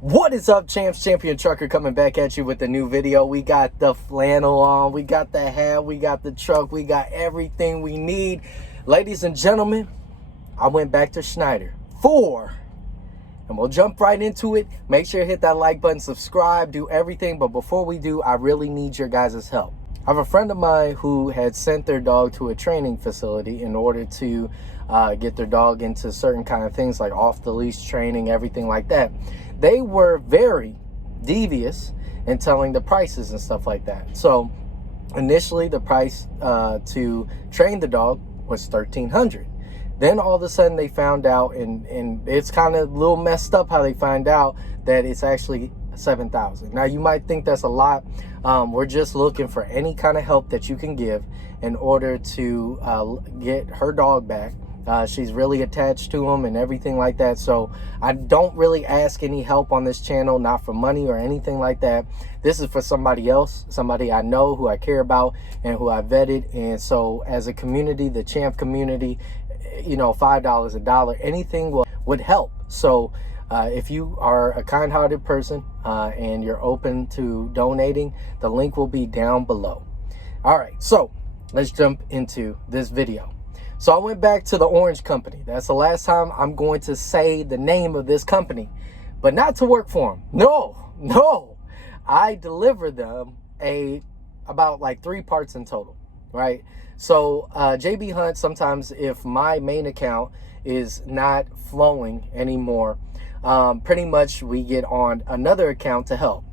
What is up, champs? Champion Trucker coming back at you with a new video. We got the flannel on, we got the hat, we got the truck, we got everything we need. Ladies and gentlemen, I went back to Schneider 4, and we'll jump right into it. Make sure you hit that like button, subscribe, do everything. But before we do, I really need your guys' help. I have a friend of mine who had sent their dog to a training facility in order to get their dog into certain kind of things like off the leash training, everything like that. They were very devious in telling the prices and stuff like that. So initially the price to train the dog was $1,300. Then all of a sudden they found out, and it's kind of a little messed up how they find out that it's actually $7,000. Now you might think that's a lot. We're just looking for any kind of help that you can give in order to get her dog back. She's really attached to him and everything like that. So I don't really ask any help on this channel, not for money or anything like that. This is for somebody else, somebody I know, who I care about and who I vetted. And so as a community, the champ community, you know, $5, $1, anything would help. So if you are a kind-hearted person and you're open to donating, the link will be down below. All right, so let's jump into this video. So I went back to the Orange Company. That's the last time I'm going to say the name of this company, but not to work for them. No. I deliver them about like 3 parts in total, right? So JB Hunt, sometimes if my main account is not flowing anymore, pretty much we get on another account to help.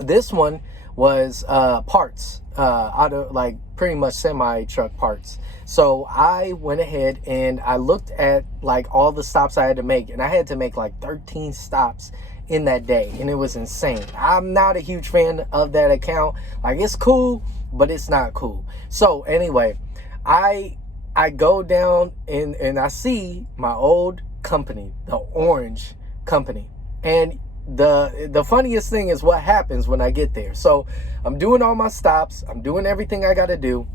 This one was parts, out of like pretty much semi-truck parts. So I went ahead and I looked at like all the stops I had to make, and I had to make like 13 stops in that day, and it was insane. I'm not a huge fan of that account. Like, it's cool, but it's not cool. So anyway, I go down and I see my old company, the Orange Company. And the funniest thing is what happens when I get there. So I'm doing all my stops, I'm doing everything I got to do,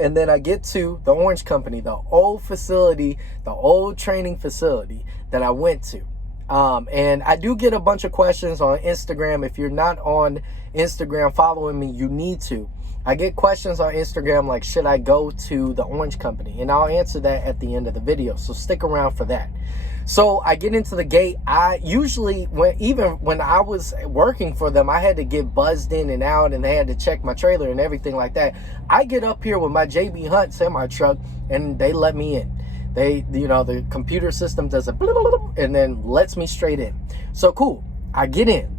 and then I get to the Orange Company, the old facility, the old training facility that I went to. And I do get a bunch of questions on Instagram. If you're not on Instagram following me, you need to. I get questions on Instagram like, should I go to the Orange Company? And I'll answer that at the end of the video, so stick around for that. So I get into the gate. I usually, even when I was working for them, I had to get buzzed in and out, and they had to check my trailer and everything like that. I get up here with my JB Hunt semi truck, and they let me in. They, you know, the computer system does a blah, blah, blah, and then lets me straight in. So cool. I get in.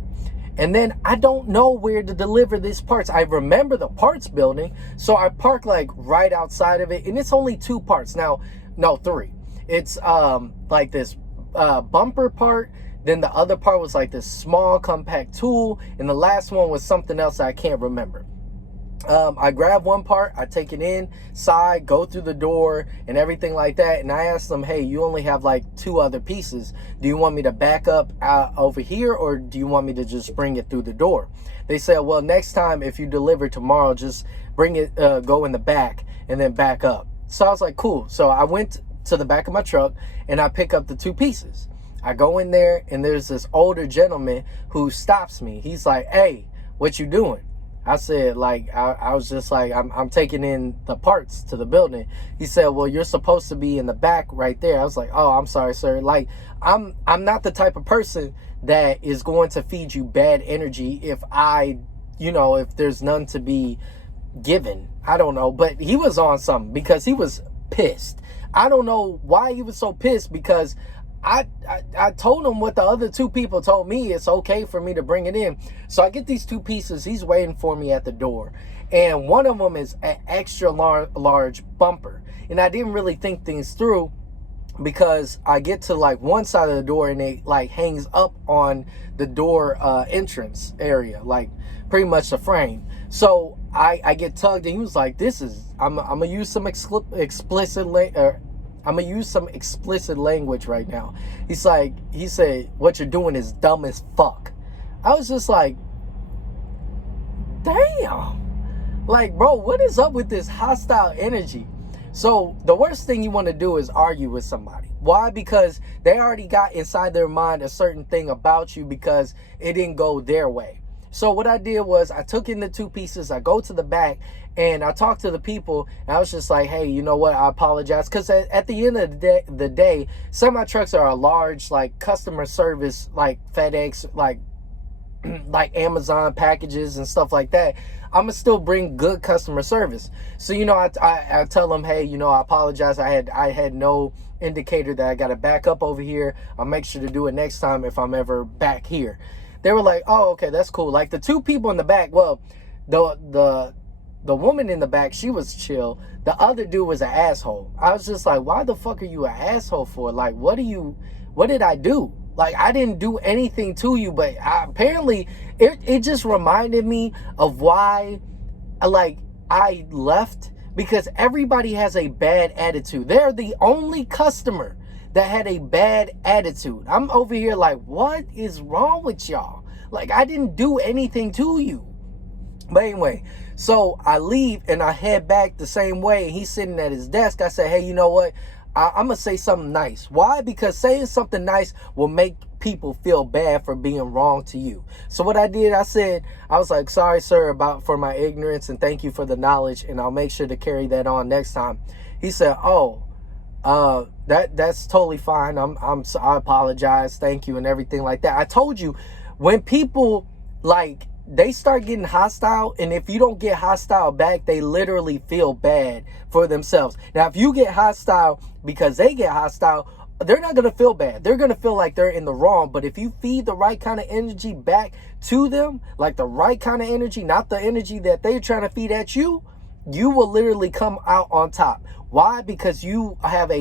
And then I don't know where to deliver these parts. I remember the parts building, so I park like right outside of it, and it's only 2 parts. Now, no, 3. It's like this bumper part, then the other part was like this small compact tool, and the last one was something else I can't remember. I grab one part, I take it inside, go through the door and everything like that, and I asked them, hey, you only have like 2 other pieces. Do you want me to back up over here, or do you want me to just bring it through the door? They said, well, next time if you deliver tomorrow, just bring it, go in the back and then back up. So I was like, cool. So I went to the back of my truck and I pick up the 2 pieces. I go in there, and there's this older gentleman who stops me. He's like, hey, what you doing? I said, like, I was just like, I'm taking in the parts to the building. He said, well, you're supposed to be in the back right there. I was like, oh, I'm sorry, sir. Like, I'm not the type of person that is going to feed you bad energy if if there's none to be given. I don't know, but he was on something because he was pissed. I don't know why he was so pissed, because I told him what the other 2 people told me. It's okay for me to bring it in. So I get these 2 pieces. He's waiting for me at the door. And one of them is an extra large bumper. And I didn't really think things through, because I get to like one side of the door, and it like hangs up on the door entrance area, like pretty much the frame. So I get tugged, and he was like, I'm gonna use some explicit language right now. He said, what you're doing is dumb as fuck. I was just like, damn. Like, bro, what is up with this hostile energy? So the worst thing you want to do is argue with somebody. Why? Because they already got inside their mind a certain thing about you because it didn't go their way. So what I did was I took in the 2 pieces, I go to the back, and I talked to the people, and I was just like, hey, you know what, I apologize. Because at the end of the day, semi trucks are a large, like, customer service, like FedEx, like Amazon packages and stuff like that. I'm gonna still bring good customer service. So, you know, I tell them, hey, you know, I apologize. I had no indicator that I got to back up over here. I'll make sure to do it next time if I'm ever back here. They were like, oh, okay, that's cool. Like the 2 people in the back, well, the woman in the back, she was chill. The other dude was an asshole. I was just like, why the fuck are you an asshole for? Like, what did I do? Like, I didn't do anything to you, but apparently it just reminded me of why, like, I left, because everybody has a bad attitude. They're the only customer that had a bad attitude. I'm over here like, what is wrong with y'all? Like, I didn't do anything to you. But anyway, so I leave and I head back the same way. He's sitting at his desk. I said, hey, you know what? I'm going to say something nice. Why? Because saying something nice will make people feel bad for being wrong to you. So what I did, I was like, sorry, sir, for my ignorance, and thank you for the knowledge, and I'll make sure to carry that on next time. He said, oh, that's totally fine. I apologize. Thank you. And everything like that. I told you, when people, like, they start getting hostile, and if you don't get hostile back, they literally feel bad for themselves. Now, if you get hostile because they get hostile, they're not going to feel bad. They're going to feel like they're in the wrong. But if you feed the right kind of energy back to them, like the right kind of energy, not the energy that they're trying to feed at you, you will literally come out on top. Why? Because you have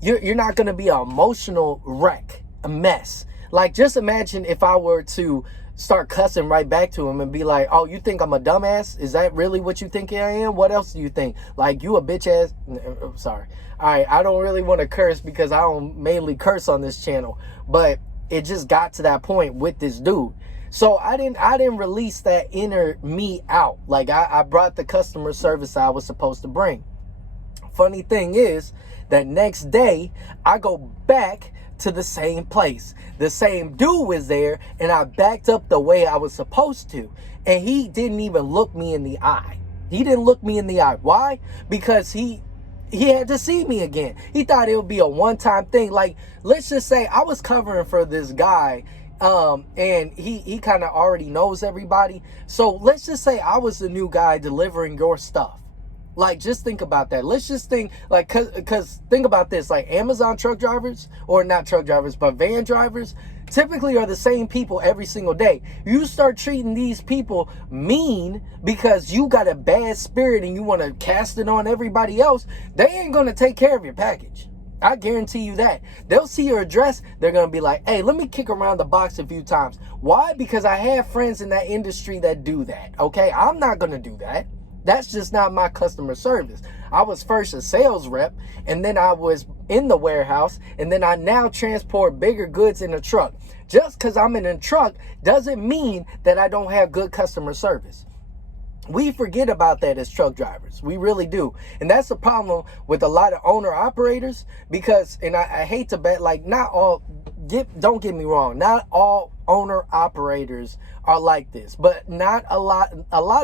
you're not going to be an emotional wreck, a mess. Like, just imagine if I were to start cussing right back to him and be like, oh, you think I'm a dumbass? Is that really what you think I am? What else do you think? Like, you a bitch ass? Sorry. All right, I don't really want to curse because I don't mainly curse on this channel, but it just got to that point with this dude. So I didn't release that inner me out. Like, I brought the customer service I was supposed to bring. Funny thing is that next day I go back to the same place. The same dude was there, and I backed up the way I was supposed to. And he didn't even look me in the eye. He didn't look me in the eye. Why? Because he had to see me again. He thought it would be a one-time thing. Like, let's just say I was covering for this guy, and he kind of already knows everybody. So let's just say I was the new guy delivering your stuff. Like, just think about that. Let's just think, like, cause think about this, like, Amazon truck drivers, or not truck drivers, but van drivers, typically are the same people every single day. You start treating these people mean because you got a bad spirit and you want to cast it on everybody else, they ain't going to take care of your package. I guarantee you that. They'll see your address. They're going to be like, hey, let me kick around the box a few times. Why? Because I have friends in that industry that do that. Okay. I'm not going to do that. That's just not my customer service. I was first a sales rep, and then I was in the warehouse, and then I now transport bigger goods in a truck. Just because I'm in a truck doesn't mean that I don't have good customer service. We forget about that as truck drivers. We really do. And that's the problem with a lot of owner operators, because, and I hate to bet, like, not all, don't get me wrong, not all owner operators are like this, but not a lot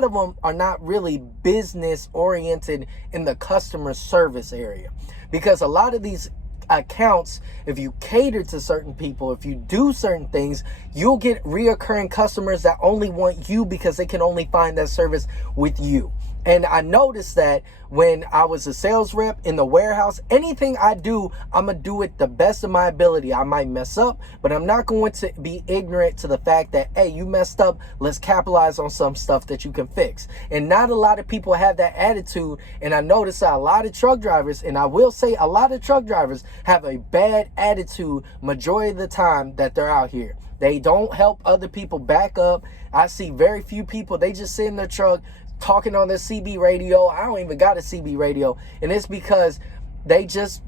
of them are not really business oriented in the customer service area, because a lot of these accounts, if you cater to certain people, if you do certain things, you'll get reoccurring customers that only want you because they can only find that service with you. And I noticed that when I was a sales rep in the warehouse, anything I do, I'm going to do it the best of my ability. I might mess up, but I'm not going to be ignorant to the fact that, hey, you messed up. Let's capitalize on some stuff that you can fix. And not a lot of people have that attitude. And I noticed that a lot of truck drivers, and I will say a lot of truck drivers have a bad attitude majority of the time that they're out here. They don't help other people back up. I see very few people, they just sit in their truck talking on their CB radio. I don't even got a CB radio. And it's because they just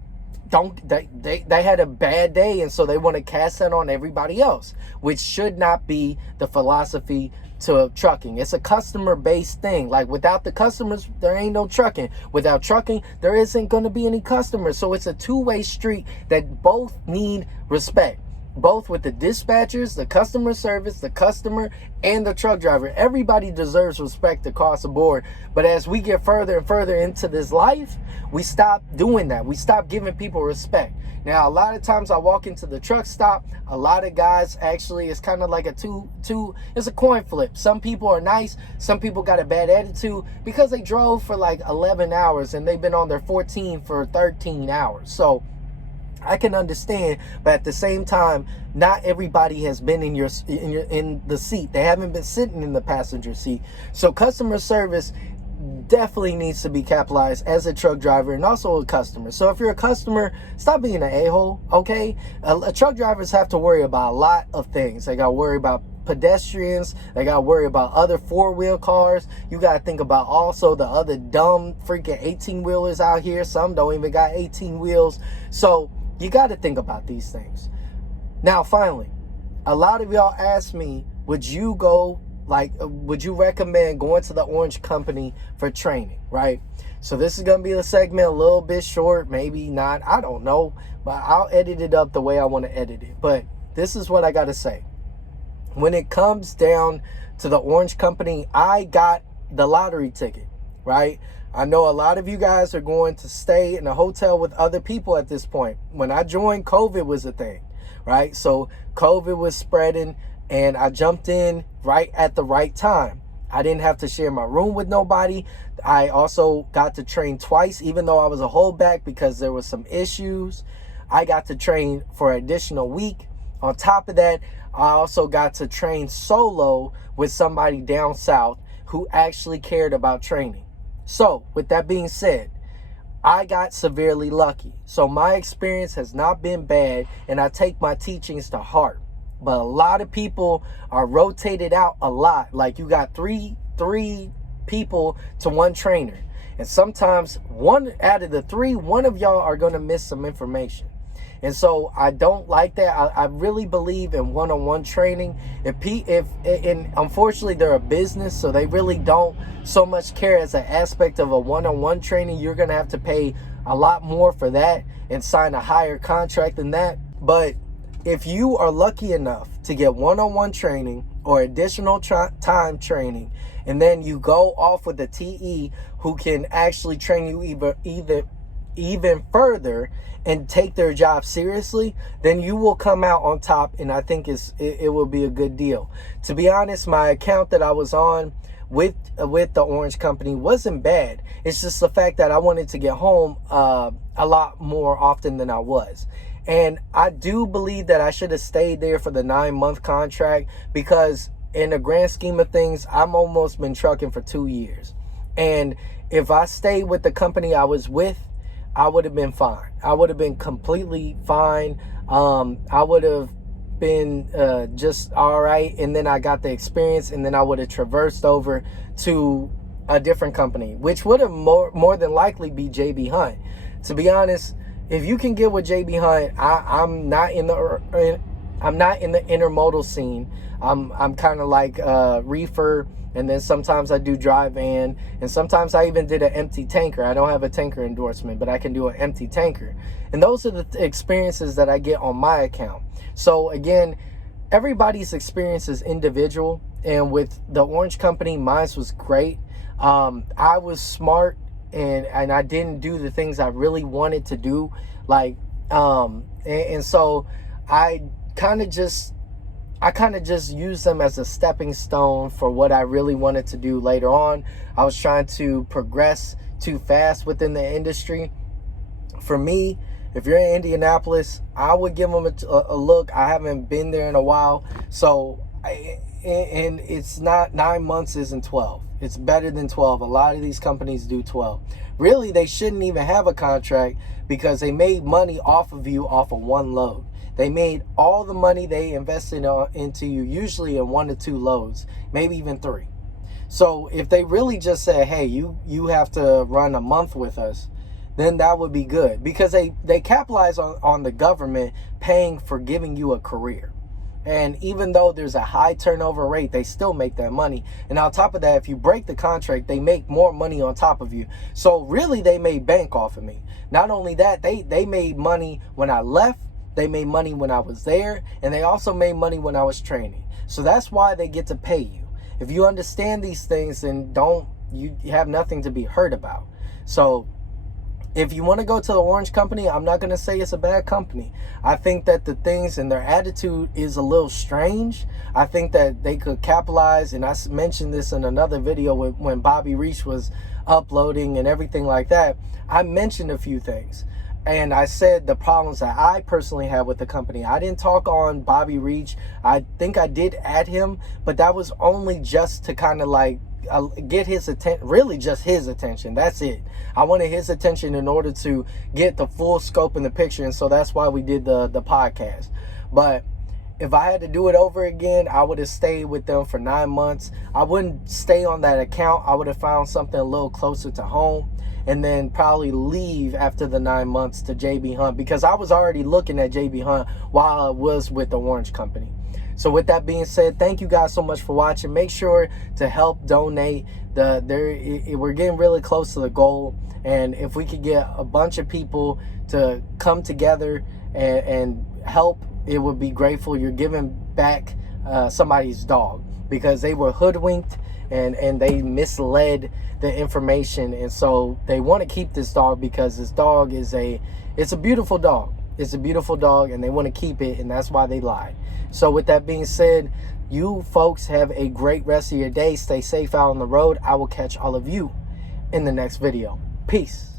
don't, they had a bad day, and so they want to cast that on everybody else, which should not be the philosophy to trucking. It's a customer-based thing. Like, without the customers, there ain't no trucking. Without trucking, there isn't going to be any customers. So it's a two-way street that both need respect. Both with the dispatchers, the customer service, the customer, and the truck driver. Everybody deserves respect across the board. But as we get further and further into this life, we stop doing that. We stop giving people respect. Now, a lot of times I walk into the truck stop, a lot of guys actually, it's kind of like it's a coin flip. Some people are nice. Some people got a bad attitude because they drove for like 11 hours and they've been on their 14 for 13 hours. So I can understand, but at the same time, not everybody has been in the seat. They haven't been sitting in the passenger seat. So customer service definitely needs to be capitalized as a truck driver and also a customer. So if you're a customer, stop being an a-hole, okay? Truck drivers have to worry about a lot of things. They got to worry about pedestrians. They got to worry about other four-wheel cars. You got to think about also the other dumb freaking 18-wheelers out here. Some don't even got 18 wheels. So you got to think about these things. Now, finally, a lot of y'all ask me, would you recommend going to the Orange Company for training, right? So this is going to be a segment a little bit short, maybe not, I don't know, but I'll edit it up the way I want to edit it. But this is what I got to say. When it comes down to the Orange Company, I got the lottery ticket, right? I know a lot of you guys are going to stay in a hotel with other people at this point. When I joined, COVID was a thing, right? So COVID was spreading and I jumped in right at the right time. I didn't have to share my room with nobody. I also got to train twice, even though I was a holdback because there was some issues. I got to train for an additional week. On top of that, I also got to train solo with somebody down south who actually cared about training. So with that being said, I got severely lucky. So my experience has not been bad and I take my teachings to heart. But a lot of people are rotated out a lot. Like, you got three people to one trainer. And sometimes one out of the three, one of y'all are going to miss some information. And so I don't like that. I really believe in one-on-one training. And unfortunately, they're a business, so they really don't so much care as an aspect of a one-on-one training. You're going to have to pay a lot more for that and sign a higher contract than that. But if you are lucky enough to get one-on-one training or additional time training, and then you go off with a TE who can actually train you even further and take their job seriously, then you will come out on top, and I think it will be a good deal. To be honest, my account that I was on with the Orange Company wasn't bad. It's just the fact that I wanted to get home a lot more often than I was. And I do believe that I should have stayed there for the 9-month contract, because in the grand scheme of things, I'm almost been trucking for 2 years. And if I stayed with the company I was with, I would have been fine. I would have been completely fine. I would have been just all right. And then I got the experience, and then I would have traversed over to a different company, which would have more than likely be JB Hunt. To be honest, if you can get with JB Hunt, I'm not in the intermodal scene. I'm kind of like reefer, and then sometimes I do dry van, and sometimes I even did an empty tanker. I don't have a tanker endorsement, but I can do an empty tanker. And those are the experiences that I get on my account. So again, everybody's experience is individual, and with the Orange Company, mine was great. I was smart, and I didn't do the things I really wanted to do, and so I kind of just used them as a stepping stone for what I really wanted to do later on. I was trying to progress too fast within the industry. For me, if you're in Indianapolis, I would give them a look. I haven't been there in a while, and it's not 9 months isn't 12. It's better than 12. A lot of these companies do 12. Really, they shouldn't even have a contract, because they made money off of you off of one load. They made all the money they invested into you usually in 1 to 2 loads, maybe even 3. So if they really just said, hey, you have to run a month with us, then that would be good, because they capitalize on the government paying for giving you a career. And even though there's a high turnover rate, they still make that money. And on top of that, if you break the contract, they make more money on top of you. So really, they made bank off of me. Not only that, they made money when I left, they made money when I was there, and they also made money when I was training. So that's why they get to pay you. If you understand these things, then you have nothing to be hurt about. So if you want to go to the orange company, I'm not going to say it's a bad company. I think that the things and their attitude is a little strange. I think that they could capitalize, and I mentioned this in another video when Bobby Reach was uploading and everything like that. I mentioned a few things. And I said the problems that I personally have with the company. I didn't talk on Bobby Reach. I think I did add him, but that was only just to kind of like get his attention, really just his attention. That's it. I wanted his attention in order to get the full scope in the picture. And so that's why we did the podcast. But if I had to do it over again, I would have stayed with them for 9 months. I wouldn't stay on that account. I would have found something a little closer to home, and then probably leave after the 9 months to JB Hunt, because I was already looking at JB Hunt while I was with the orange company. So with that being said, thank you guys so much for watching. Make sure to help donate. We're getting really close to the goal, and if we could get a bunch of people to come together and help, it would be grateful. You're giving back somebody's dog, because they were hoodwinked and they misled the information, and so they want to keep this dog because this dog it's a beautiful dog. It's a beautiful dog, and they want to keep it, and that's why they lied. So with that being said, you folks have a great rest of your day. Stay safe out on the road. I will catch all of you in the next video. Peace.